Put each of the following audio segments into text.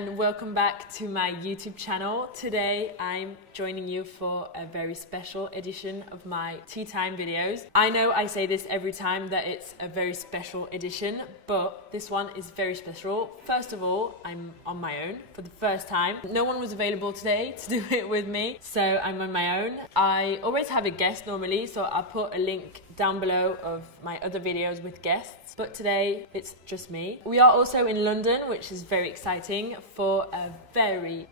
and welcome back to my YouTube channel. Today I'm joining you for a very special edition of my tea time videos. I know I say this every time that it's a very special edition, but this one is very special. First of all, I'm on my own for the first time. No one was available today to do it with me, so I'm on my own. I always have a guest normally, so I'll put a link down below of my other videos with guests, but today it's just me. We are also in London, which is very exciting, for a very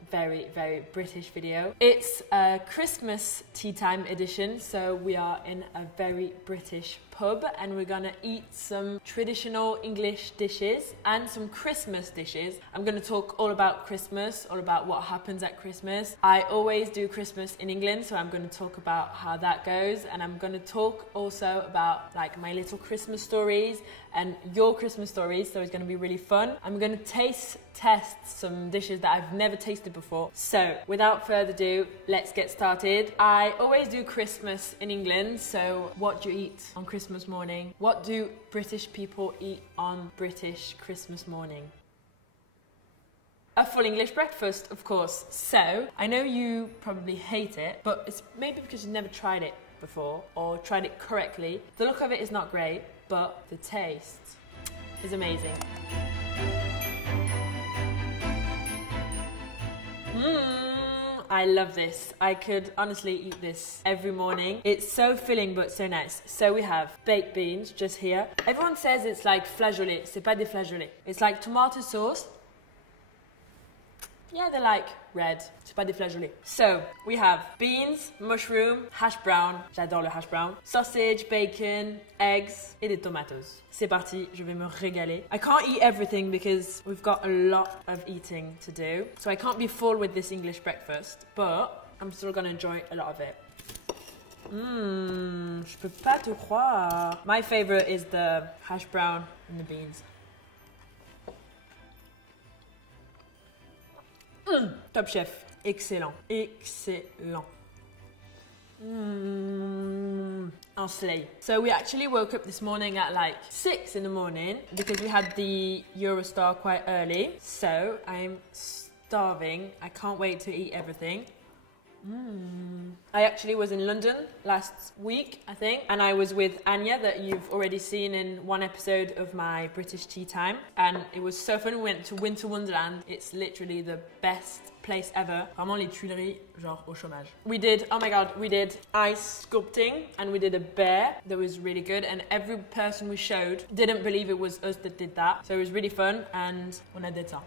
British video. It's a Christmas tea time edition, so we are in a very British pub and we're gonna eat some traditional English dishes and some Christmas dishes. I'm gonna talk all about Christmas, all about what happens at Christmas. I always do Christmas in England, so I'm gonna talk about how that goes, and I'm gonna talk also about like my little Christmas stories and your Christmas stories, so it's gonna be really fun. I'm gonna test some dishes that I've never tasted before. So without further ado, let's get started. I always do Christmas in England, so what do you eat on Christmas morning? What do British people eat on British Christmas morning? A full English breakfast, of course. So I know you probably hate it, but it's maybe because you've never tried it before or tried it correctly. The look of it is not great, but the taste is amazing. I love this. I could honestly eat this every morning. It's so filling but so nice. So we have baked beans just here. Everyone says it's like flageolets. C'est pas des flageolets. It's like tomato sauce. Yeah, they're like red. C'est pas des flageolets. So we have beans, mushroom, hash brown. J'adore le hash brown. Sausage, bacon, eggs et des tomatoes. C'est parti, je vais me régaler. I can't eat everything because we've got a lot of eating to do. So I can't be full with this English breakfast, but I'm still gonna enjoy a lot of it. Je peux pas te croire. My favorite is the hash brown and the beans. Top chef. Excellent. Excellent. Un slay. So we actually woke up this morning at like 6 in the morning because we had the Eurostar quite early. So I'm starving. I can't wait to eat everything. I actually was in London last week, I think, and I was with Anya that you've already seen in one episode of my British tea time, and it was so fun. We went to Winter Wonderland. It's literally the best place ever. Vraiment les Tuileries, genre au chômage. We did, oh my god, we did ice sculpting and we did a bear that was really good, and every person we showed didn't believe it was us that did that, so it was really fun, and on a dit ça.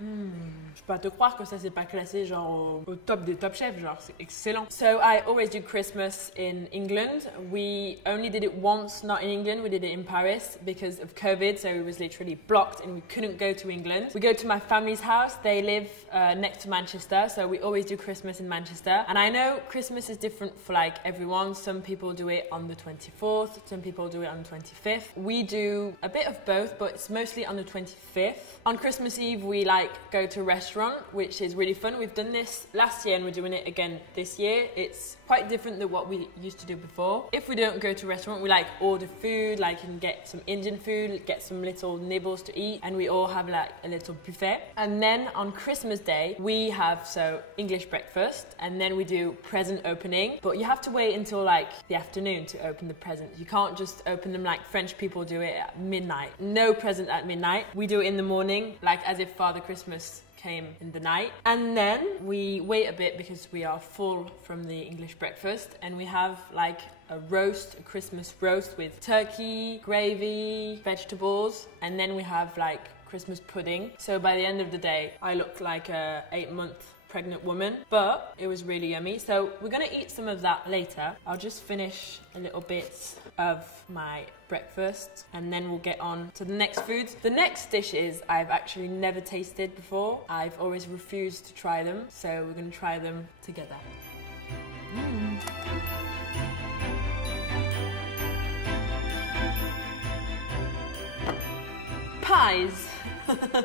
Je peux pas te croire que ça c'est pas classé genre au top des top chefs, genre c'est excellent. So I always do Christmas in England. We only did it once, not in England, we did it in Paris because of COVID, so it was literally blocked and we couldn't go to England. We go to my family's house, they live next to Manchester, so we always do Christmas in Manchester. And I know Christmas is different for like everyone. Some people do it on the 24th, some people do it on the 25th. We do a bit of both, but it's mostly on the 25th. On Christmas Eve we like go to a restaurant, which is really fun. We've done this last year and we're doing it again this year. It's quite different than what we used to do before. If we don't go to a restaurant, we like order food, like you can get some Indian food, get some little nibbles to eat, and we all have like a little buffet. And then on Christmas Day we have English breakfast, and then we do present opening, but you have to wait until like the afternoon to open the presents. You can't just open them like French people do it at midnight. No present at midnight. We do it in the morning, like as if Father Christmas came in the night. And then we wait a bit because we are full from the English breakfast, and we have like a roast, a Christmas roast with turkey, gravy, vegetables, and then we have like Christmas pudding. So by the end of the day I look like a 8-month pregnant woman, but it was really yummy. So we're gonna eat some of that later. I'll just finish a little bit of my breakfast and then we'll get on to the next foods. The next dishes I've actually never tasted before. I've always refused to try them, so we're gonna try them together. Pies.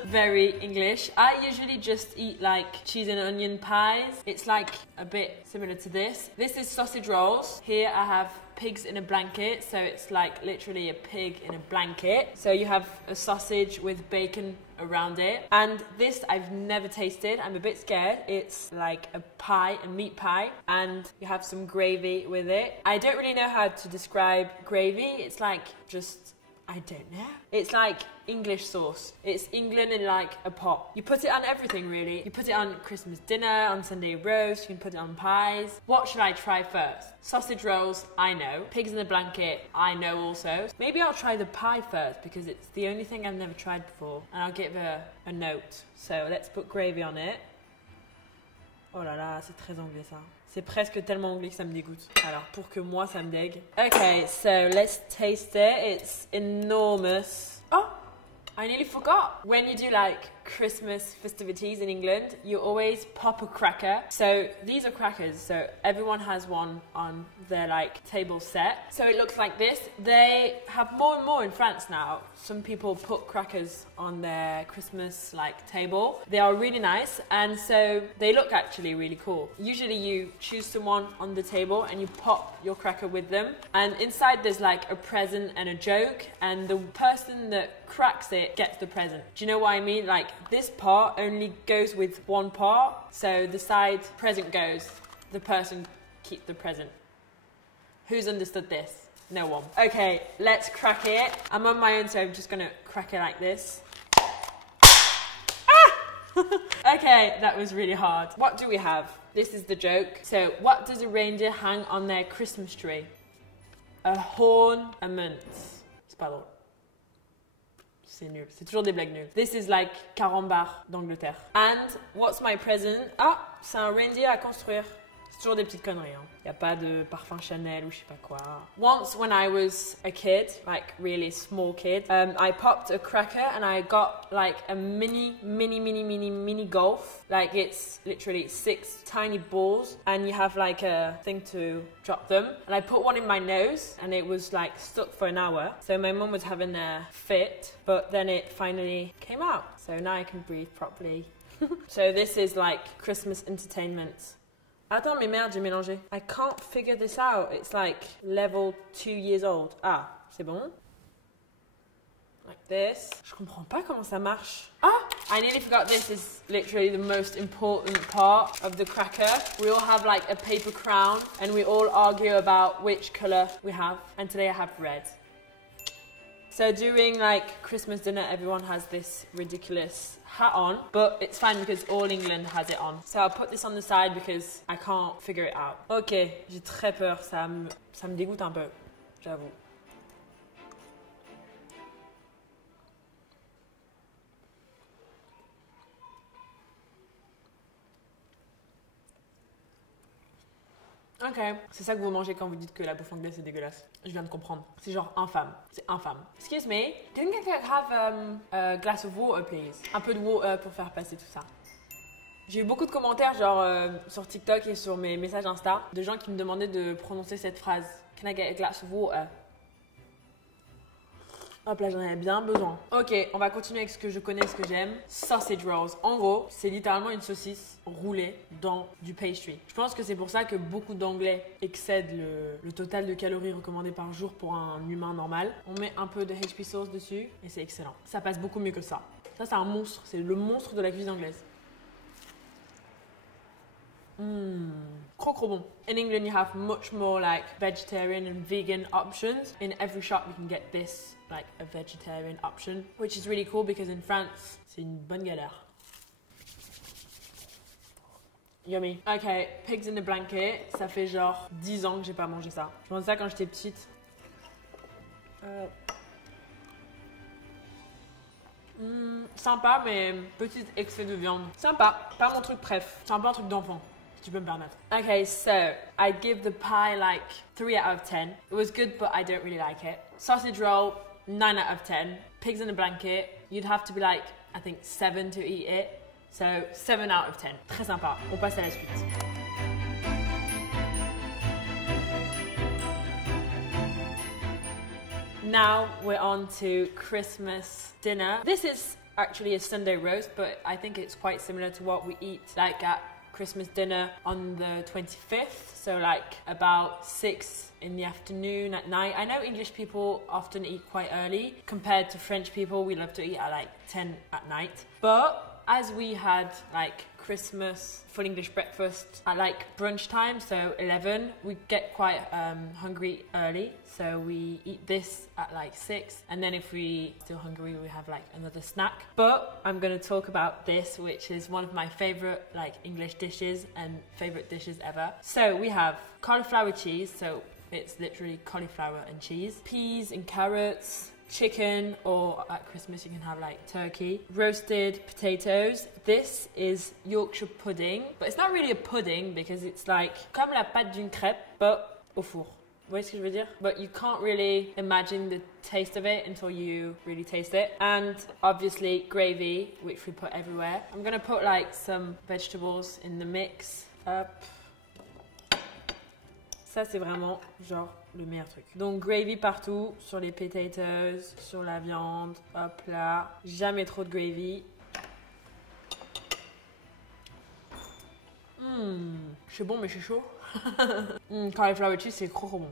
Very English. I usually just eat like cheese and onion pies. It's like a bit similar to this. This is sausage rolls. Here I have pigs in a blanket. So it's like literally a pig in a blanket. So you have a sausage with bacon around it. And this I've never tasted. I'm a bit scared. It's like a pie, a meat pie, and you have some gravy with it. I don't really know how to describe gravy. It's like just, I don't know. It's like English sauce. It's England in like a pot. You put it on everything really. You put it on Christmas dinner, on Sunday roast, you can put it on pies. What should I try first? Sausage rolls, I know. Pigs in a blanket, I know also. Maybe I'll try the pie first because it's the only thing I've never tried before. And I'll give a note. So let's put gravy on it. Oh là là, c'est très anglais ça. C'est presque tellement anglais que ça me dégoûte. Alors, pour que moi, ça me dégue. Okay, so let's taste it. It's enormous. Oh, I nearly forgot. When you do like Christmas festivities in England, you always pop a cracker. So these are crackers. So everyone has one on their like table set. So it looks like this. They have more and more in France now. Some people put crackers on their Christmas like table. They are really nice, and so they look actually really cool. Usually you choose someone on the table and you pop your cracker with them, and inside there's like a present and a joke, and the person that cracks it gets the present. Do you know what I mean? Like this part only goes with one part, so the side present goes, the person keeps the present. Who's understood this? No one. Okay, let's crack it. I'm on my own, so I'm just gonna crack it like this. Ah! Okay, that was really hard. What do we have? This is the joke. So, what does a reindeer hang on their Christmas tree? A ornament. C'est pas drôle. C'est nul. C'est toujours des blagues nulles. This is like Carambar d'Angleterre. And what's my present? Ah, c'est un reindeer à construire. C'est toujours des petites conneries. Hein. Y a pas de parfum Chanel ou je sais pas quoi. Once when I was a kid, like really small kid, I popped a cracker and I got like a mini golf. Like it's literally 6 tiny balls and you have like a thing to drop them. And I put one in my nose and it was like stuck for an hour. So my mum was having a fit, but then it finally came out. So now I can breathe properly. So this is like Christmas entertainment. Attends, mais merde, j'ai mélangé. I can't figure this out. It's like level 2 years old. Ah, c'est bon. Like this. Je comprends pas comment ça marche. Ah, I nearly forgot this is literally the most important part of the cracker. We all have like a paper crown and we all argue about which color we have. And today I have red. So during like Christmas dinner, everyone has this ridiculous hat on, but it's fine because all England has it on. So I'll put this on the side because I can't figure it out. Ok, j'ai très peur, ça me dégoûte un peu, j'avoue. Ok, c'est ça que vous mangez quand vous dites que la bouffe anglaise c'est dégueulasse. Je viens de comprendre. C'est genre infâme. C'est infâme. Excuse me, can I have a glass of water please? Un peu de water pour faire passer tout ça. J'ai eu beaucoup de commentaires genre sur TikTok et sur mes messages Insta de gens qui me demandaient de prononcer cette phrase. Can I get a glass of water? Hop là, j'en avais bien besoin. Ok, on va continuer avec ce que je connais, ce que j'aime. Sausage rolls. En gros, c'est littéralement une saucisse roulée dans du pastry. Je pense que c'est pour ça que beaucoup d'anglais excèdent le total de calories recommandé par jour pour un humain normal. On met un peu de HP sauce dessus et c'est excellent. Ça passe beaucoup mieux que ça. Ça, c'est un monstre. C'est le monstre de la cuisine anglaise. Trop bon. In England, you have much more like vegetarian and vegan options. In every shop, you can get this, like a vegetarian option, which is really cool because in France, c'est une bonne galère. Yummy. Ok, pigs in a blanket. Ça fait genre 10 ans que j'ai pas mangé ça. Je mangeais ça quand j'étais petite. Sympa, mais petit excès de viande. Sympa, pas mon truc préf. C'est un peu un truc d'enfant. Tu peux me permettre. Okay, so I'd give the pie like 3 out of 10. It was good, but I don't really like it. Sausage roll, 9 out of 10. Pigs in a blanket, you'd have to be like, I think 7 to eat it. So 7 out of 10. Très sympa. On passe à la suite. Now we're on to Christmas dinner. This is actually a Sunday roast, but I think it's quite similar to what we eat like at Christmas dinner on the 25th, so like about 6 in the afternoon at night. I know English people often eat quite early compared to French people. We love to eat at like 10 at night. But as we had like Christmas full English breakfast at like brunch time, so 11, we get quite hungry early, so we eat this at like 6, and then if we still hungry we have like another snack. But I'm going to talk about this, which is one of my favorite like English dishes and favorite dishes ever. So we have cauliflower cheese, so it's literally cauliflower and cheese, peas and carrots, chicken, or at Christmas you can have like turkey, roasted potatoes. This is Yorkshire pudding, but it's not really a pudding because it's like comme la pâte d'une crêpe but au four. Vous voyez ce que je veux dire? But you can't really imagine the taste of it until you really taste it. And obviously gravy, which we put everywhere. I'm gonna put like some vegetables in the mix. Hop. Ça c'est vraiment genre le meilleur truc. Donc gravy partout, sur les potatoes, sur la viande, hop là. Jamais trop de gravy. C'est bon mais c'est chaud. Cauliflower cheese c'est trop bon.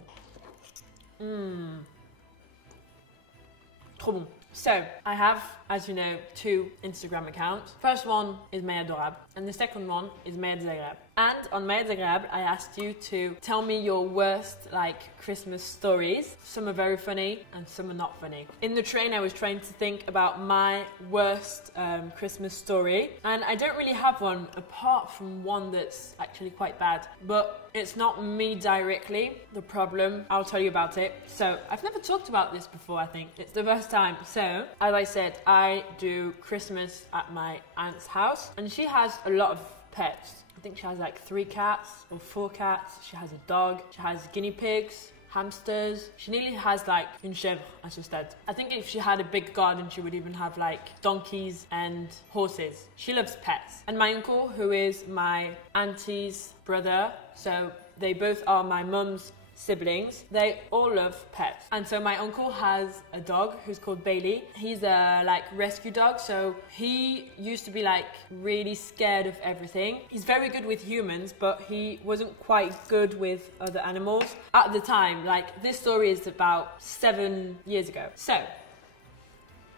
Trop bon. So, I have, as you know, 2 Instagram accounts. First one is Maya Dorab, and the second one is Maya Zagreb. And on Maya Zagreb, I asked you to tell me your worst, like, Christmas stories. Some are very funny, and some are not funny. In the train, I was trying to think about my worst Christmas story, and I don't really have one, apart from one that's actually quite bad. But it's not me directly, the problem. I'll tell you about it. So, I've never talked about this before, I think. It's the first time. So, as I said, I do Christmas at my aunt's house, and she has a lot of pets. I think she has like 3 cats or 4 cats. She has a dog. She has guinea pigs, hamsters. She nearly has like une chèvre à ce stade. I think if she had a big garden, she would even have like donkeys and horses. She loves pets. And my uncle, who is my auntie's brother, so they both are my mum's siblings, they all love pets. And so my uncle has a dog who's called Bailey. He's a like rescue dog, so he used to be like really scared of everything. He's very good with humans, but he wasn't quite good with other animals at the time. Like this story is about 7 years ago. So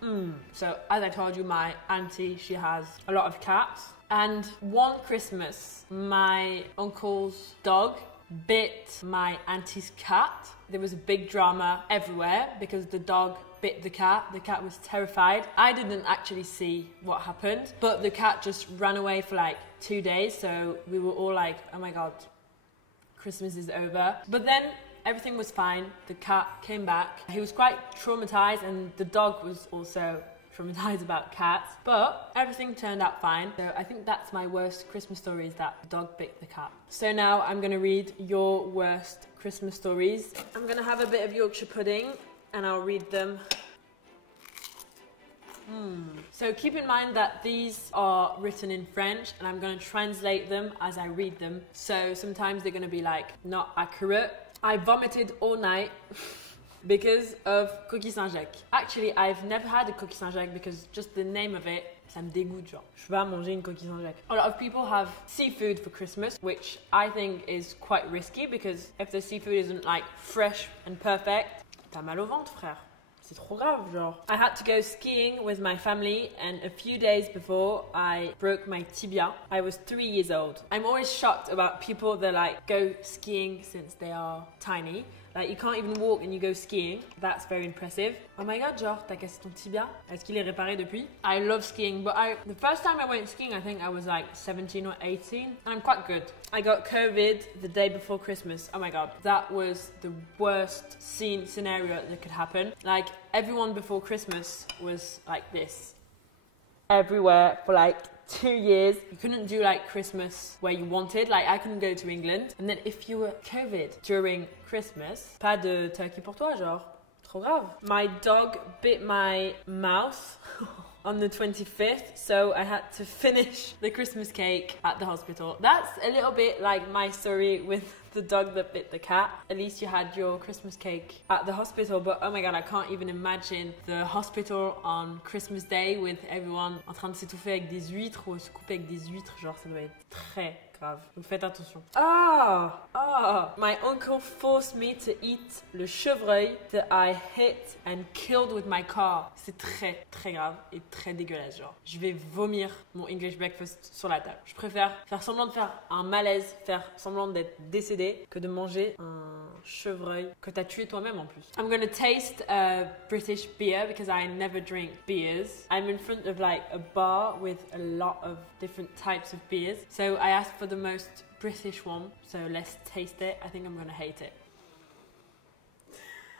as I told you, my auntie, she has a lot of cats. And one Christmas, my uncle's dog bit my auntie's cat. There was a big drama everywhere because the dog bit the cat. The cat was terrified. I didn't actually see what happened, but the cat just ran away for like 2 days. So we were all like, oh my God, Christmas is over. But then everything was fine. The cat came back. He was quite traumatized, and the dog was also traumatized about cats, but everything turned out fine. So I think that's my worst Christmas story, is that the dog bit the cat. So now I'm going to read your worst Christmas stories. I'm going to have a bit of Yorkshire pudding and I'll read them. So keep in mind that these are written in French and I'm going to translate them as I read them. So sometimes they're going to be like not accurate. I vomited all night because of coquille Saint-Jacques. Actually, I've never had a coquille Saint-Jacques because just the name of it, ça me dégoûte, genre. Je vais pas manger une coquille Saint-Jacques. A lot of people have seafood for Christmas, which I think is quite risky because if the seafood isn't like fresh and perfect, t'as mal au ventre, frère. C'est trop grave, genre. I had to go skiing with my family, and a few days before I broke my tibia. I was 3 years old. I'm always shocked about people that like go skiing since they are tiny. Like you can't even walk and you go skiing. That's very impressive. Oh my God, genre, t'as cassé ton tibia? Est-ce qu'il est réparé depuis? I love skiing, but the first time I went skiing, I think I was like 17 or 18, and I'm quite good. I got COVID the day before Christmas. Oh my God, that was the worst scenario that could happen. Like everyone before Christmas was like this. Everywhere for like 2 years. You couldn't do like Christmas where you wanted. Like I couldn't go to England. And then if you were COVID during Christmas, pas de turkey pour toi, genre. Trop grave. My dog bit my mouth on the 25th, so I had to finish the Christmas cake at the hospital. That's a little bit like my story with the dog that bit the cat. At least you had your Christmas cake at the hospital, but oh my God, I can't even imagine the hospital on Christmas Day with everyone en train de s'étouffer avec des huîtres ou se couper avec des huîtres. Genre, ça doit être très grave. Donc faites attention. Ah! My uncle forced me to eat le chevreuil that I hit and killed with my car. C'est très, très grave et très dégueulasse, genre. Je vais vomir mon English breakfast sur la table. Je préfère faire semblant de faire un malaise, faire semblant d'être décédé, que de manger un chevreuil que t'as tué toi-même en plus. I'm gonna taste a British beer because I never drink beers. I'm in front of like a bar with a lot of different types of beers. So I asked for the most British one. So let's taste it. I think I'm gonna hate it.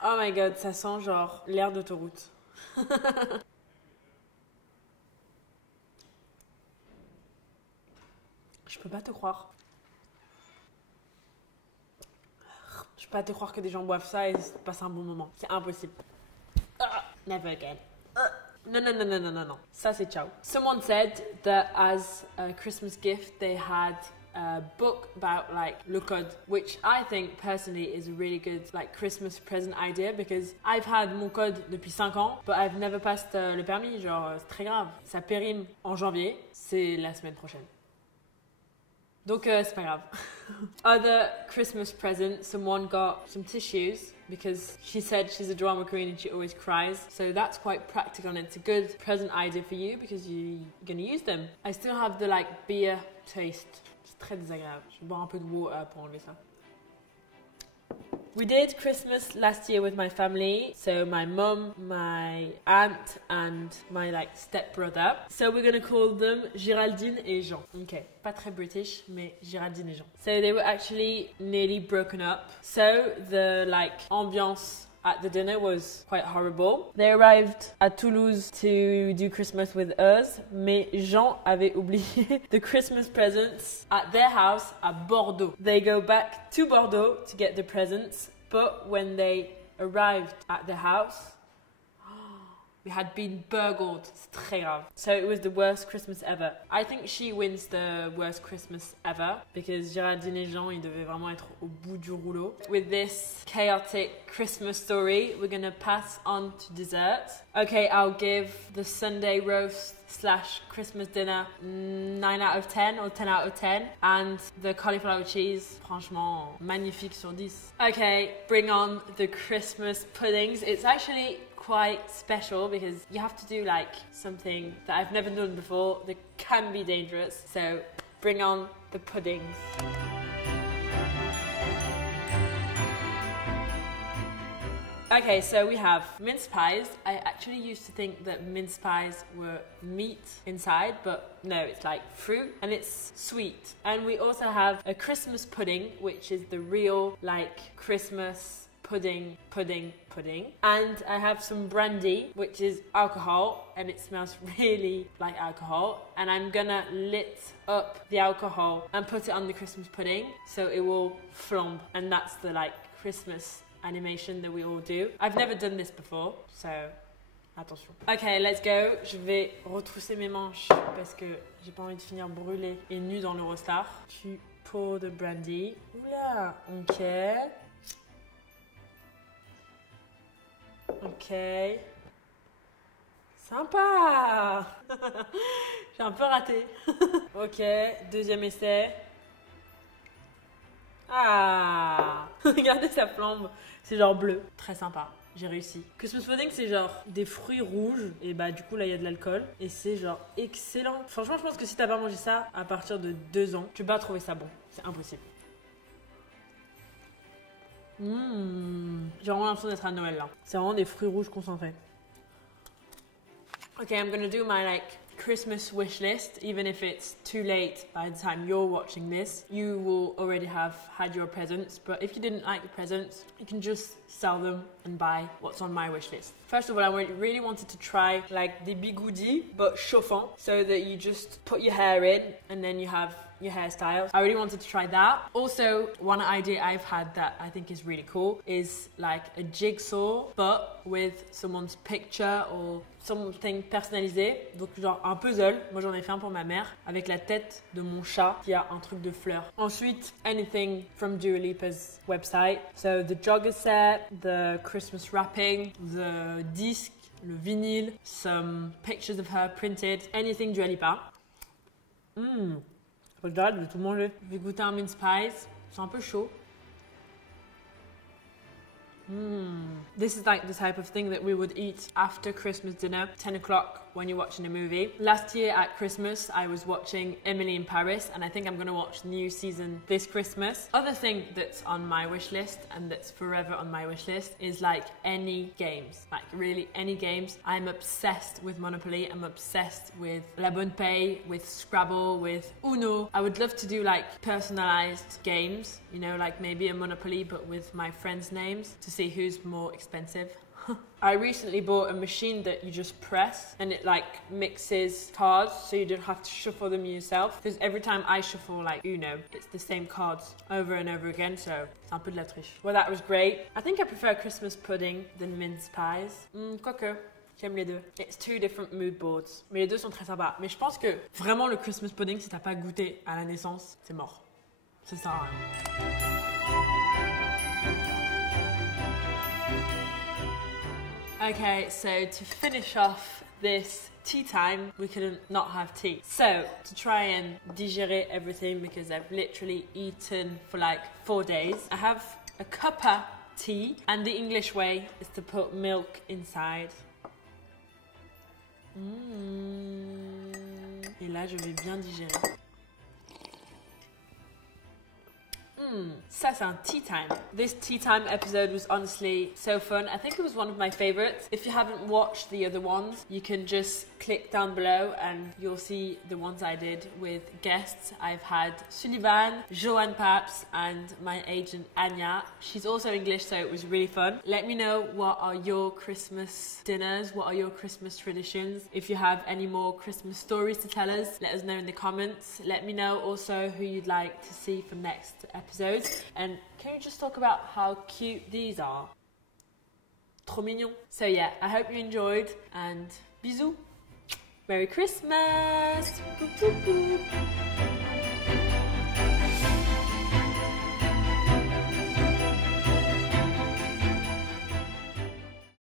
Oh my god, ça sent genre l'air d'autoroute. Je peux pas te croire. Je peux pas te croire que des gens boivent ça et passent un bon moment. C'est impossible. Never again. No. Ça, c'est ciao. Someone said that as a Christmas gift, they had a book about like le code, which I think personally is a really good like Christmas present idea because I've had mon code depuis 5 ans, but I've never passed le permis. Genre, c'est très grave. Ça périme en janvier. C'est la semaine prochaine. Donc, c'est pas grave. Other Christmas present, someone got some tissues because she said she's a drama queen and she always cries. So that's quite practical and it's a good present idea for you because you're gonna use them. I still have the like beer taste. C'est très désagréable. Je vais boire un peu de water pour enlever ça. We did Christmas last year with my family, so my mum, my aunt and my like stepbrother. So we're gonna call them Géraldine et Jean. Okay, pas très British, mais Géraldine et Jean. So they were actually nearly broken up. So the like ambiance at the dinner was quite horrible. They arrived at Toulouse to do Christmas with us, mais Jean avait oublié the Christmas presents at their house at Bordeaux. They go back to Bordeaux to get the presents, but when they arrived at the house, we had been burgled. C'est très grave. So it was the worst Christmas ever. I think she wins the worst Christmas ever because Géraldine et Jean, ils devaient vraiment être au bout du rouleau. With this chaotic Christmas story, we're gonna pass on to dessert. Okay, I'll give the Sunday roast / Christmas dinner 9 out of 10 or 10 out of 10. And the cauliflower cheese, franchement, magnifique sur 10. Okay, bring on the Christmas puddings. It's actually quite special because you have to do like something that I've never done before that can be dangerous. So bring on the puddings. Okay, so we have mince pies. I actually used to think that mince pies were meat inside, but no, it's like fruit and it's sweet. And we also have a Christmas pudding, which is the real like Christmas pudding. And I have some brandy, which is alcohol, and it smells really like alcohol. And I'm gonna lit up the alcohol and put it on the Christmas pudding so it will flambe. And that's the like Christmas animation that we all do. I've never done this before, so attention. Okay, let's go. Je vais retrousser mes manches parce que j'ai pas envie de finir brûlée et nue dans l'Eurostar. Tu pour the brandy. Oula, ok. Ok. Sympa. J'ai un peu raté. Ok, deuxième essai. Ah. Regardez, ça flambe. C'est genre bleu. Très sympa. J'ai réussi. Christmas pudding, c'est genre des fruits rouges. Et bah, du coup, là, il y a de l'alcool. Et c'est genre excellent. Franchement, je pense que si t'as pas mangé ça à partir de 2 ans, tu peux pas trouver ça bon. C'est impossible. J'ai vraiment l'impression d'être à Noël là. C'est vraiment des fruits rouges concentrés. Okay, I'm gonna do my like Christmas wish list, even if it's too late by the time you're watching this. You will already have had your presents, but if you didn't like the presents, you can just sell them and buy what's on my wish list. First of all, I really wanted to try like the bigoudi, but chauffant, so that you just put your hair in and then you have your hairstyle. I really wanted to try that. Also, one idea I've had that I think is really cool is like a jigsaw, but with someone's picture or something personnalisé. Donc genre un puzzle. Moi j'en ai fait un pour ma mère avec la tête de mon chat qui a un truc de fleurs. Ensuite, anything from Dua Lipa's website. So the jogger set, the Christmas wrapping, the disc, le vinyle, some pictures of her printed, anything Dua Lipa. Regarde, je vais tout manger. Je vais goûter un mince pies. C'est un peu chaud. This is like the type of thing that we would eat after Christmas dinner, 10 o'clock when you're watching a movie. Last year at Christmas, I was watching Emily in Paris, and I think I'm going to watch the new season this Christmas. Other thing that's on my wish list, and that's forever on my wish list, is like any games. Like really any games. I'm obsessed with Monopoly. I'm obsessed with La Bonne Paye, with Scrabble, with Uno. I would love to do like personalized games, you know, like maybe a Monopoly but with my friends' names to see who's more expensive. I recently bought a machine that you just press and it like mixes cards so you don't have to shuffle them yourself, because every time I shuffle like Uno, it's the same cards over and over again, so c'est un peu de la triche. Well, that was great. I think I prefer Christmas pudding than mince pies. Quoique, j'aime les deux. It's two different mood boards. Mais les deux sont très sympas. Mais je pense que vraiment le Christmas pudding, si t'as pas goûté à la naissance, c'est mort. Ça sert à rien. Okay, so to finish off this tea time, we couldn't not have tea. So, to try and digérer everything, because I've literally eaten for like 4 days, I have a cuppa tea, and the English way is to put milk inside. Et là, je vais bien digérer. Ça, c'est un tea time. This tea time episode was honestly so fun. I think it was one of my favorites. If you haven't watched the other ones, you can just click down below and you'll see the ones I did with guests. I've had Sullivan, Joanne Paps, and my agent Anya. She's also English, so it was really fun. Let me know what are your Christmas dinners, what are your Christmas traditions. If you have any more Christmas stories to tell us, let us know in the comments. Let me know also who you'd like to see for next episodes. And can you just talk about how cute these are? Trop mignon. So yeah, I hope you enjoyed, and bisous. Merry Christmas. Boop, boop, boop.